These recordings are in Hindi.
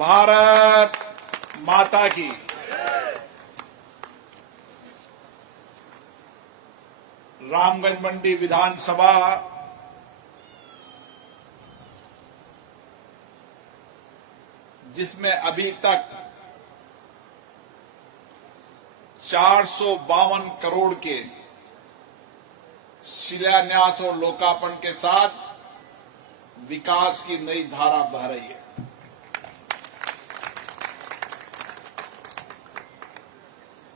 भारत माता की। रामगंज मंडी विधानसभा जिसमें अभी तक 452 करोड़ के शिलान्यास और लोकार्पण के साथ विकास की नई धारा बह रही है।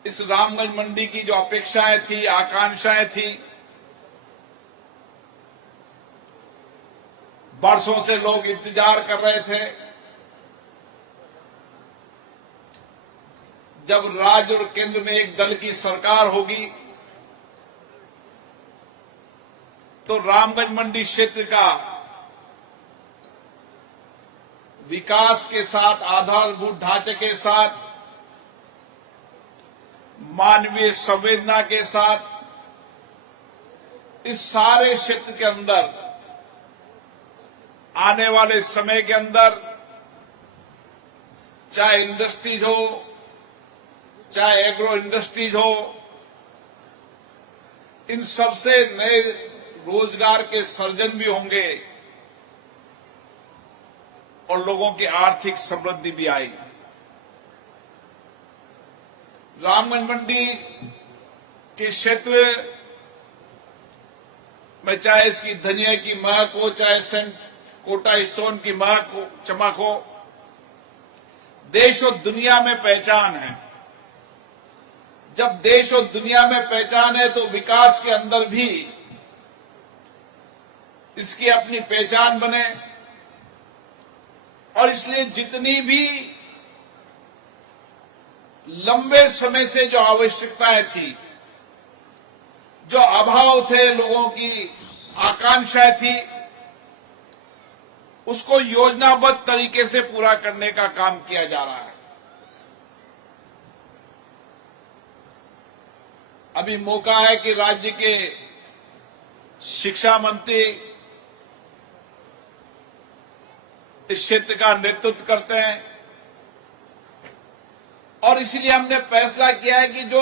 इस रामगंज मंडी की जो अपेक्षाएं थी, आकांक्षाएं थी, बरसों से लोग इंतजार कर रहे थे जब राज्य और केंद्र में एक दल की सरकार होगी तो रामगंज मंडी क्षेत्र का विकास के साथ, आधारभूत ढांचे के साथ, मानवीय संवेदना के साथ इस सारे क्षेत्र के अंदर आने वाले समय के अंदर चाहे इंडस्ट्रीज हो, चाहे एग्रो इंडस्ट्रीज हो, इन सबसे नए रोजगार के सृजन भी होंगे और लोगों की आर्थिक समृद्धि भी आएगी। रामगंज मंडी के क्षेत्र में चाहे इसकी धनिया की महक हो, चाहे सेंट कोटा स्टोन की महक हो, चमक हो, देश और दुनिया में पहचान है। जब देश और दुनिया में पहचान है तो विकास के अंदर भी इसकी अपनी पहचान बने और इसलिए जितनी भी लंबे समय से जो आवश्यकताएं थी, जो अभाव थे, लोगों की आकांक्षाएं थी, उसको योजनाबद्ध तरीके से पूरा करने का काम किया जा रहा है। अभी मौका है कि राज्य के शिक्षा मंत्री इस क्षेत्र का नेतृत्व करते हैं और इसलिए हमने फैसला किया है कि जो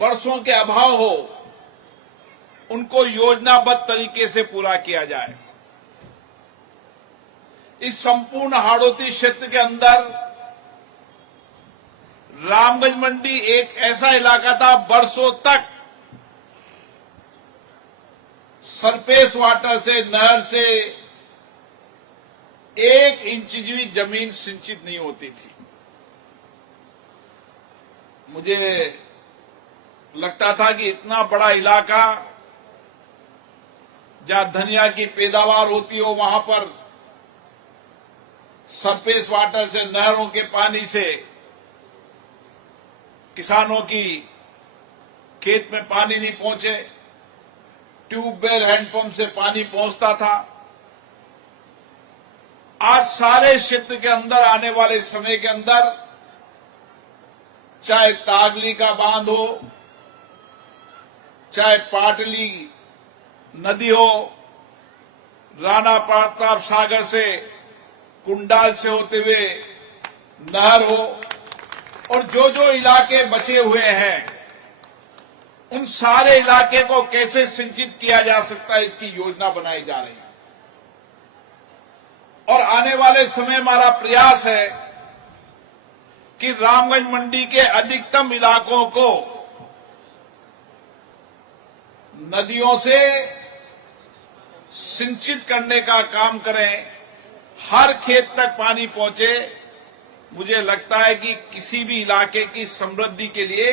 वर्षों के अभाव हो उनको योजनाबद्ध तरीके से पूरा किया जाए। इस संपूर्ण हाड़ौती क्षेत्र के अंदर रामगंज मंडी एक ऐसा इलाका था, वर्षों तक सरफेस वाटर से, नहर से 1 इंच भी जमीन सिंचित नहीं होती थी। मुझे लगता था कि इतना बड़ा इलाका जहां धनिया की पैदावार होती हो, वहां पर सरफेस वाटर से, नहरों के पानी से किसानों की खेत में पानी नहीं पहुंचे, ट्यूबवेल, हैंडपंप से पानी पहुंचता था। आज सारे क्षेत्र के अंदर आने वाले समय के अंदर चाहे तागली का बांध हो, चाहे पाटली नदी हो, राणा प्रताप सागर से, कुंडाल से होते हुए नहर हो, और जो जो इलाके बचे हुए हैं उन सारे इलाके को कैसे सिंचित किया जा सकता है, इसकी योजना बनाई जा रही है। और आने वाले समय हमारा प्रयास है कि रामगंज मंडी के अधिकतम इलाकों को नदियों से सिंचित करने का काम करें, हर खेत तक पानी पहुंचे। मुझे लगता है कि किसी भी इलाके की समृद्धि के लिए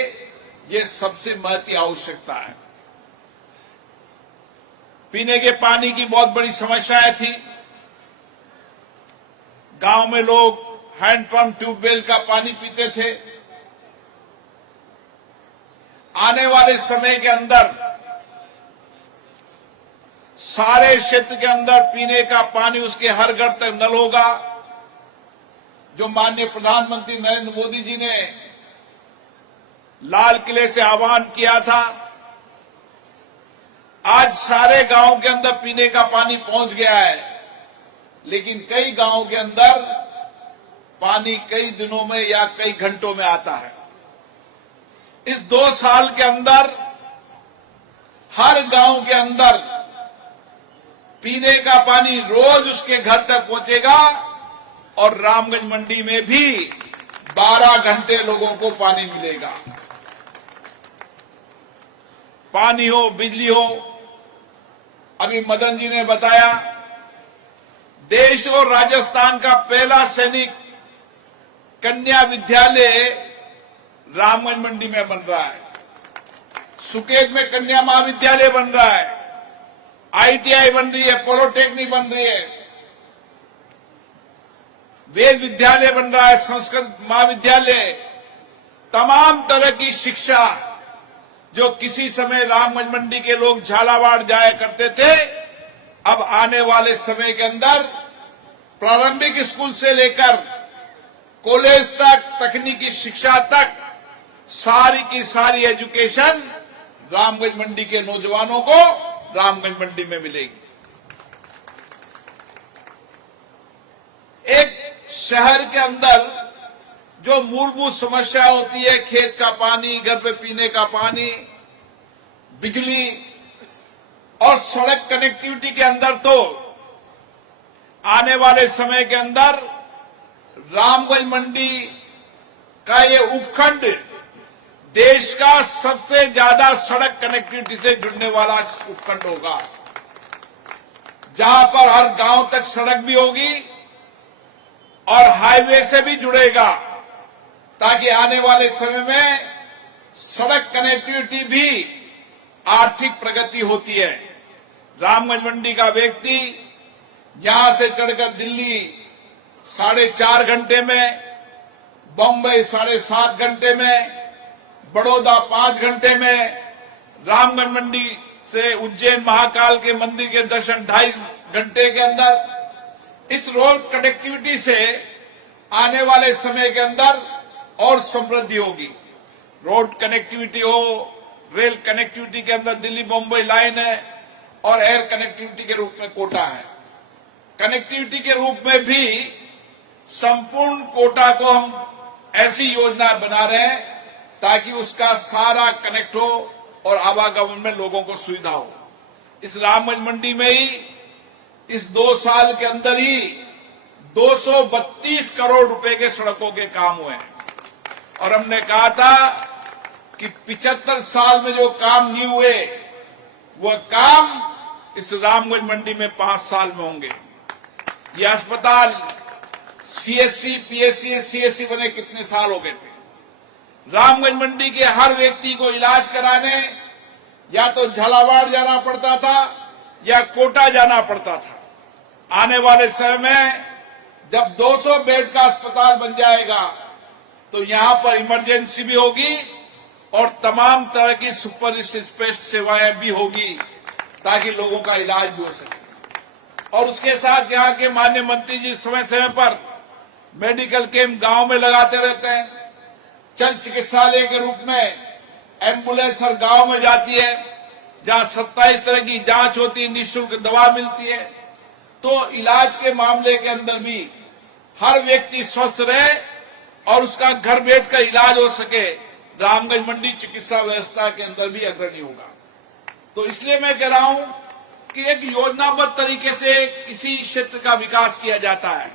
ये सबसे महत्वपूर्ण आवश्यकता है। पीने के पानी की बहुत बड़ी समस्याएं थी। गांव में लोग हैंडपंप, ट्यूबवेल का पानी पीते थे। आने वाले समय के अंदर सारे क्षेत्र के अंदर पीने का पानी उसके हर घर तक नल होगा। जो माननीय प्रधानमंत्री नरेंद्र मोदी जी ने लाल किले से आह्वान किया था, आज सारे गांवों के अंदर पीने का पानी पहुंच गया है, लेकिन कई गांवों के अंदर पानी कई दिनों में या कई घंटों में आता है। इस 2 साल के अंदर हर गांव के अंदर पीने का पानी रोज उसके घर तक पहुंचेगा और रामगंज मंडी में भी 12 घंटे लोगों को पानी मिलेगा। पानी हो, बिजली हो। अभी मदन जी ने बताया, देश और राजस्थान का पहला सैनिक कन्या विद्यालय रामगंज मंडी में बन रहा है। सुकेत में कन्या महाविद्यालय बन रहा है, आईटीआई बन रही है, पॉलिटेक्निक बन रही है, वेद विद्यालय बन रहा है, संस्कृत महाविद्यालय। तमाम तरह की शिक्षा जो किसी समय रामगंज मंडी के लोग झालावाड़ जाया करते थे, अब आने वाले समय के अंदर प्रारंभिक स्कूल से लेकर कॉलेज तक, तकनीकी शिक्षा तक सारी की सारी एजुकेशन रामगंज मंडी के नौजवानों को रामगंज मंडी में मिलेगी। एक शहर के अंदर जो मूलभूत समस्या होती है, खेत का पानी, घर पे पीने का पानी, बिजली और सड़क कनेक्टिविटी के अंदर, तो आने वाले समय के अंदर रामगंज मंडी का ये उपखंड देश का सबसे ज्यादा सड़क कनेक्टिविटी से जुड़ने वाला उपखंड होगा, जहां पर हर गांव तक सड़क भी होगी और हाईवे से भी जुड़ेगा, ताकि आने वाले समय में सड़क कनेक्टिविटी भी आर्थिक प्रगति होती है। रामगंज मंडी का व्यक्ति यहां से चढ़कर दिल्ली 4.5 घंटे में, बम्बई 7.5 घंटे में, बड़ौदा 5 घंटे में, रामगंज मंडी से उज्जैन महाकाल के मंदिर के दर्शन 2.5 घंटे के अंदर। इस रोड कनेक्टिविटी से आने वाले समय के अंदर और समृद्धि होगी। रोड कनेक्टिविटी हो, रेल कनेक्टिविटी के अंदर दिल्ली मुंबई लाइन है और एयर कनेक्टिविटी के रूप में कोटा है। कनेक्टिविटी के रूप में भी संपूर्ण कोटा को हम ऐसी योजना बना रहे हैं ताकि उसका सारा कनेक्ट हो और आवागमन में लोगों को सुविधा हो। इस रामगंज मंडी में ही इस 2 साल के अंदर ही 232 करोड़ रुपए के सड़कों के काम हुए हैं और हमने कहा था कि 75 साल में जो काम नहीं हुए वह काम इस रामगंज मंडी में 5 साल में होंगे। ये अस्पताल सीएससी, पीएससी, सीएससी बने कितने साल हो गए थे। रामगंज मंडी के हर व्यक्ति को इलाज कराने या तो झालावाड़ जाना पड़ता था या कोटा जाना पड़ता था। आने वाले समय में जब 200 बेड का अस्पताल बन जाएगा तो यहां पर इमरजेंसी भी होगी और तमाम तरह की सुपर स्पेशलिस्ट सेवाएं भी होगी ताकि लोगों का इलाज भी हो सके। और उसके साथ यहाँ के माननीय मंत्री जी समय समय पर मेडिकल कैंप गांव में लगाते रहते हैं। चल चिकित्सालय के रूप में एम्बुलेंस हर गांव में जाती है, जहां 27 तरह की जांच होती है, निःशुल्क दवा मिलती है। तो इलाज के मामले के अंदर भी हर व्यक्ति स्वस्थ रहे और उसका घर बैठकर इलाज हो सके, रामगंज मंडी चिकित्सा व्यवस्था के अंदर भी अग्रणी होगा। तो इसलिए मैं कह रहा हूं कि एक योजनाबद्ध तरीके से किसी क्षेत्र का विकास किया जाता है।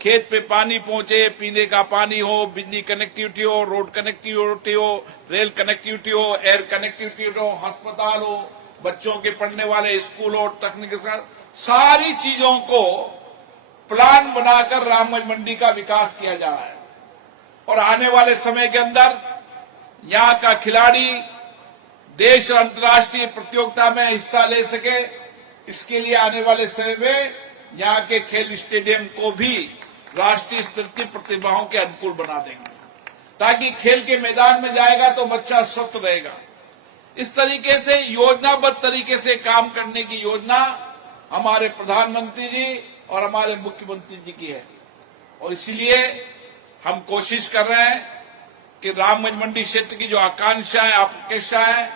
खेत पे पानी पहुंचे, पीने का पानी हो, बिजली कनेक्टिविटी हो, रोड कनेक्टिविटी हो, रेल कनेक्टिविटी हो, एयर कनेक्टिविटी हो, अस्पताल हो, बच्चों के पढ़ने वाले स्कूल हो, तकनीकी, सारी चीजों को प्लान बनाकर रामगंज मंडी का विकास किया जा रहा है। और आने वाले समय के अंदर यहाँ का खिलाड़ी देश और अंतर्राष्ट्रीय प्रतियोगिता में हिस्सा ले सके, इसके लिए आने वाले समय में यहाँ के खेल स्टेडियम को भी राष्ट्रीय स्तर की प्रतिभाओं के अनुकूल बना देंगे, ताकि खेल के मैदान में जाएगा तो बच्चा स्वस्थ रहेगा। इस तरीके से योजनाबद्ध तरीके से काम करने की योजना हमारे प्रधानमंत्री जी और हमारे मुख्यमंत्री जी की है। और इसीलिए हम कोशिश कर रहे हैं कि रामगंज मंडी क्षेत्र की जो आकांक्षा है, अपेक्षा है,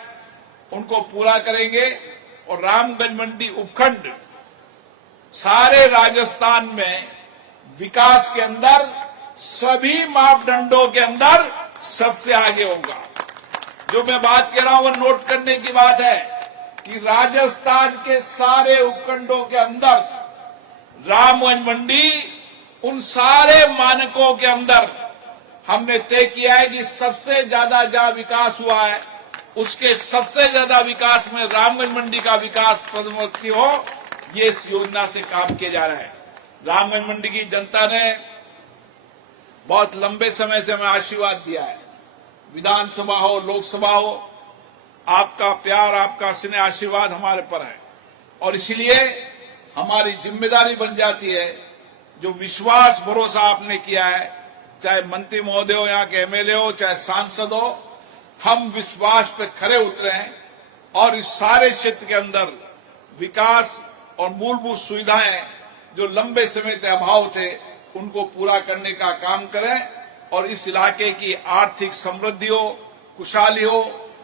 उनको पूरा करेंगे और रामगंज मंडी उपखंड सारे राजस्थान में विकास के अंदर सभी मापदंडों के अंदर सबसे आगे होगा। जो मैं बात कह रहा हूं वो नोट करने की बात है कि राजस्थान के सारे उपखंडों के अंदर रामगंज मंडी उन सारे मानकों के अंदर हमने तय किया है कि सबसे ज्यादा जहां विकास हुआ है उसके सबसे ज्यादा विकास में रामगंज मंडी का विकास प्रथमोक्ति हो, ये इस योजना से काम किया जा रहा है। रामगंज मंडी की जनता ने बहुत लंबे समय से हमें आशीर्वाद दिया है। विधानसभा हो, लोकसभा हो, आपका प्यार, आपका स्नेह, आशीर्वाद हमारे पर है और इसलिए हमारी जिम्मेदारी बन जाती है। जो विश्वास भरोसा आपने किया है, चाहे मंत्री महोदय हो, यहाँ के एमएलए हो, चाहे सांसद हो, हम विश्वास पे खरे उतरे हैं और इस सारे क्षेत्र के अंदर विकास और मूलभूत सुविधाएं जो लंबे समय से अभाव थे उनको पूरा करने का काम करें और इस इलाके की आर्थिक समृद्धि हो, खुशहाली हो,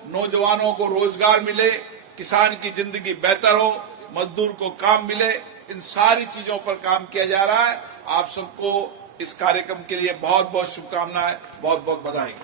नौजवानों को रोजगार मिले, किसान की जिंदगी बेहतर हो, मजदूर को काम मिले, इन सारी चीजों पर काम किया जा रहा है। आप सबको इस कार्यक्रम के लिए बहुत बहुत शुभकामनाएं, बहुत बहुत बधाई।